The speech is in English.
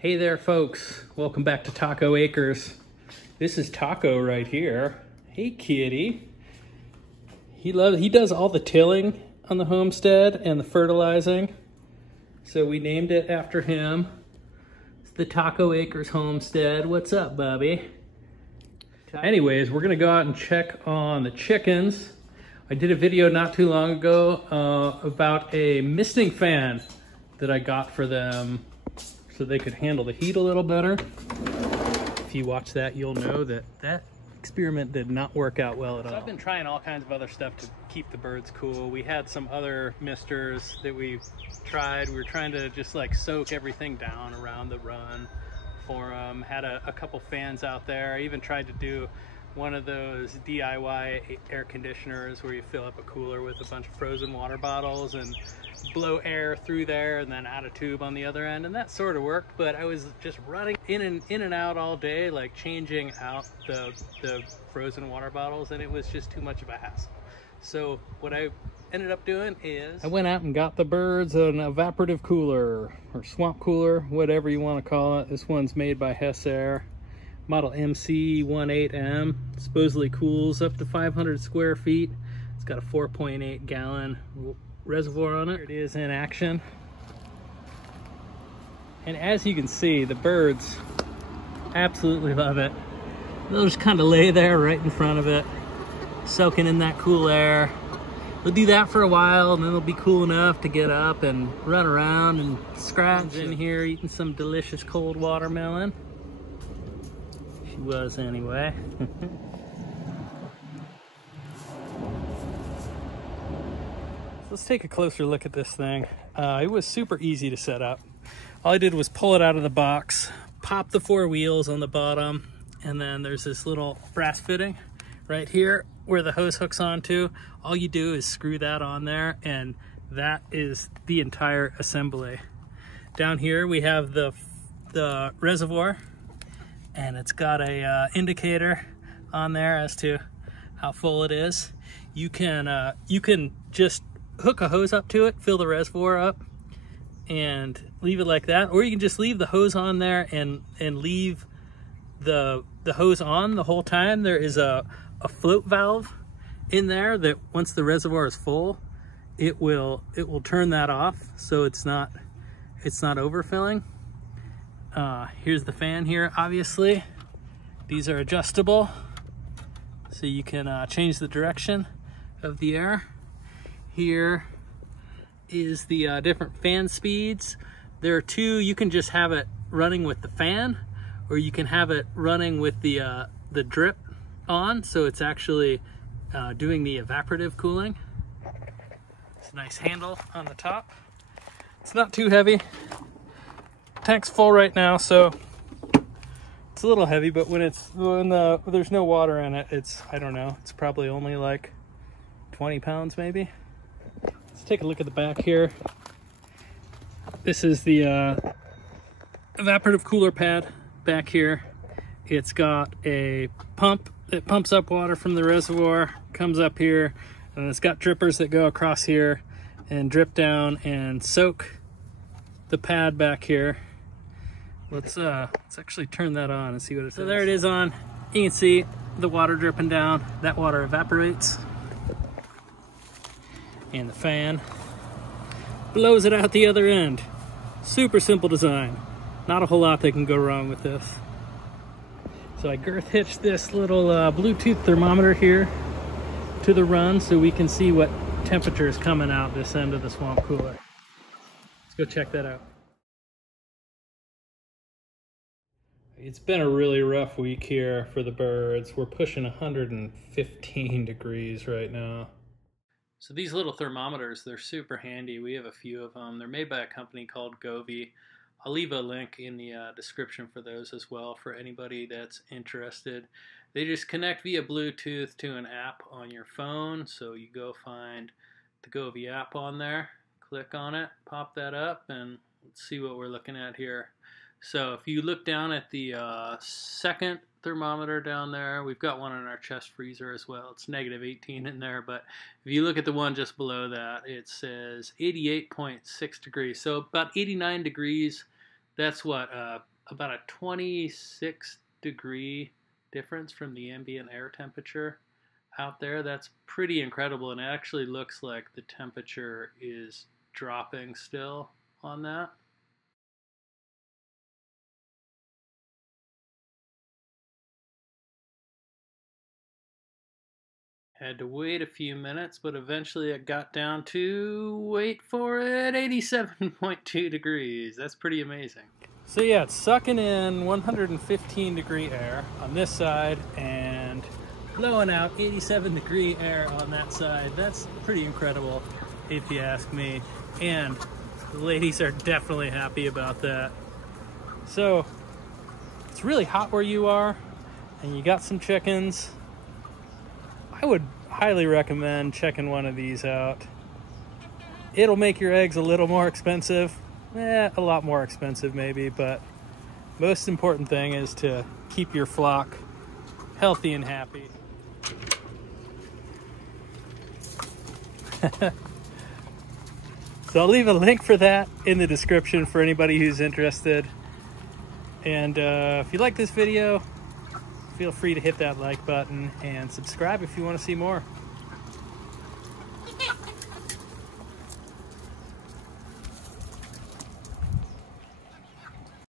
Hey there folks, welcome back to Taco Acres. This is Taco right here. Hey kitty. He does all the tilling on the homestead and the fertilizing. So we named it after him. It's the Taco Acres homestead. What's up, Bubby? Anyways, we're gonna go out and check on the chickens. I did a video not too long ago about a misting fan that I got for them so they could handle the heat a little better. If you watch that, you'll know that that experiment did not work out well at all. So I've been trying all kinds of other stuff to keep the birds cool. We had some other misters that we tried. We were trying to just like soak everything down around the run for them. Had a couple fans out there. I even tried to do one of those DIY air conditioners where you fill up a cooler with a bunch of frozen water bottles and blow air through there and then out a tube on the other end, and that sort of worked. But I was just running in and out all day, like changing out the frozen water bottles, and it was just too much of a hassle. So what I ended up doing is I went out and got the birds an evaporative cooler or swamp cooler, whatever you want to call it. This one's made by Hessaire, model MC18M. Supposedly cools up to 500 square feet. It's got a 4.8 gallon reservoir on it. Here it is in action. And as you can see, the birds absolutely love it. They'll just kind of lay there right in front of it, soaking in that cool air. They'll do that for a while and then they'll be cool enough to get up and run around and scratch in here, eating some delicious cold watermelon. She was anyway. Let's take a closer look at this thing. It was super easy to set up. All I did was pull it out of the box, pop the 4 wheels on the bottom, and then there's this little brass fitting right here where the hose hooks onto. All you do is screw that on there, and that is the entire assembly. Down here we have the reservoir, and it's got a indicator on there as to how full it is. You can just hook a hose up to it, fill the reservoir up, and leave it like that, or you can just leave the hose on there and leave the hose on the whole time. There is a float valve in there that once the reservoir is full, it will turn that off, so it's not overfilling. Here's the fan here. Obviously these are adjustable, so you can change the direction of the air. Here is the different fan speeds. There are 2. You can just have it running with the fan, or you can have it running with the drip on, so it's actually doing the evaporative cooling. It's a nice handle on the top. It's not too heavy. Tank's full right now, so it's a little heavy, but when there's no water in it, I don't know, it's probably only like 20 pounds maybe. Let's take a look at the back here. This is the evaporative cooler pad back here. It's got a pump that pumps up water from the reservoir, comes up here, and it's got drippers that go across here and drip down and soak the pad back here. Let's actually turn that on and see what it says. So there it is on. You can see the water dripping down. That water evaporates, and the fan blows it out the other end. Super simple design. Not a whole lot that can go wrong with this. So I girth hitched this little Bluetooth thermometer here to the run so we can see what temperature is coming out this end of the swamp cooler. Let's go check that out. It's been a really rough week here for the birds. We're pushing 115 degrees right now. So these little thermometers, they're super handy. We have a few of them. They're made by a company called Govee. I'll leave a link in the description for those as well for anybody that's interested. They just connect via Bluetooth to an app on your phone. So you go find the Govee app on there, click on it, pop that up, and let's see what we're looking at here. So if you look down at the second thermometer down there, we've got one in our chest freezer as well. It's -18 in there, but if you look at the one just below that, it says 88.6 degrees. So about 89 degrees That's what, about a 26-degree difference from the ambient air temperature out there. That's pretty incredible, and it actually looks like the temperature is dropping still on that. Had to wait a few minutes, but eventually it got down to, wait for it, 87.2 degrees. That's pretty amazing. So yeah, it's sucking in 115 degree air on this side and blowing out 87 degree air on that side. That's pretty incredible, if you ask me. And the ladies are definitely happy about that. So it's really hot where you are and you got some chickens. I would highly recommend checking one of these out. It'll make your eggs a little more expensive. A lot more expensive maybe, but most important thing is to keep your flock healthy and happy. So I'll leave a link for that in the description for anybody who's interested. And if you like this video, feel free to hit that like button and subscribe if you want to see more.